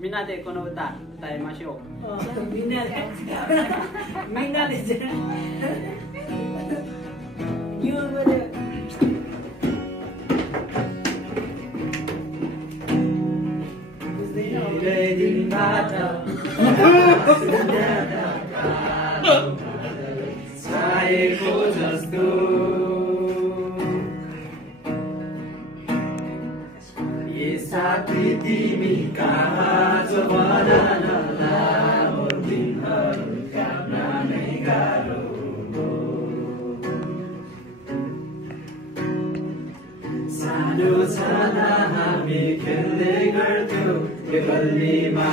मिनाले कोन उता ताइ मास्यो मिनाले यो गरे बुझ्दैन दिनबाट छाएको जस्तो ये साथी तिमी कहाँ छ भन न लामो दिनहरू काट्न नै गाह्रो सानो छँदा हामी खेल्दै गर्थ्यौँ यो गल्लीमा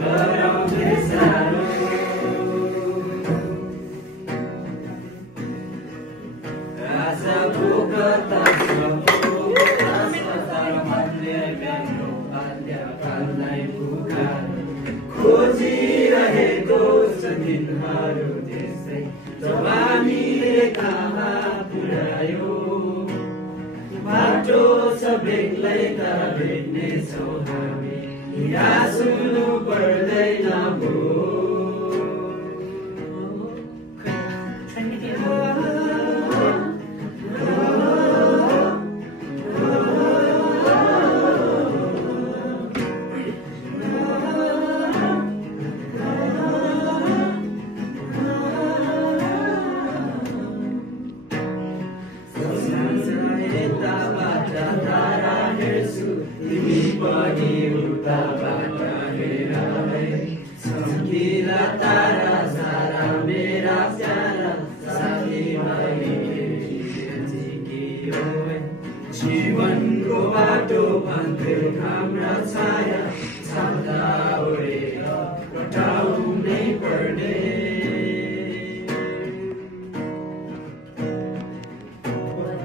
गराउँदै सानो आशा भोक खोजिरहेको छ दिनहरू त्यसै जवानीले कहाँ पुर्यायो बाटो छ बेग्लै तर भेट्नेछौँ हामी यहाँ सुन्नु पर्दैन हो तारा सारा मेरा प्यारा साथी जीवनको बाटो भन्थ्यो हाम्रा छाया छाता ओढेर उठाउनै पर्ने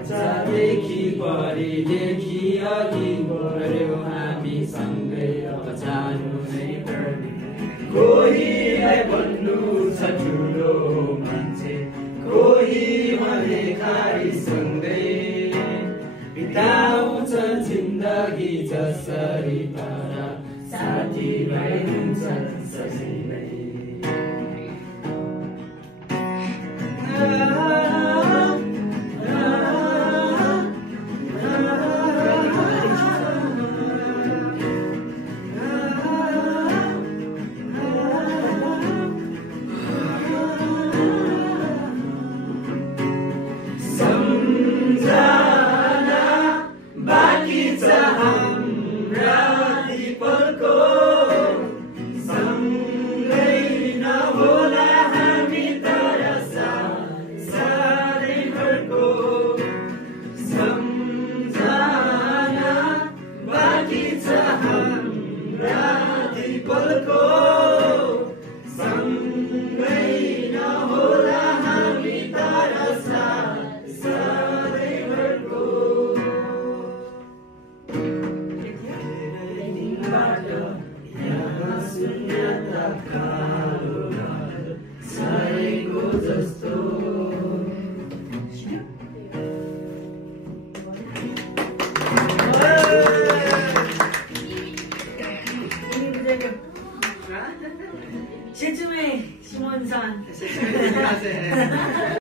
बच्चादेखि पढेदेखि अघि बढ्यौँ हामी सँगै अब जानु नै पर्ने कोहीलाई भन्नु छ ठुलो मान्छे कोही भने खाइसँगै बिताउँछ जिन्दगी जसरी तर साथीभाइ हुन्छ सजिलै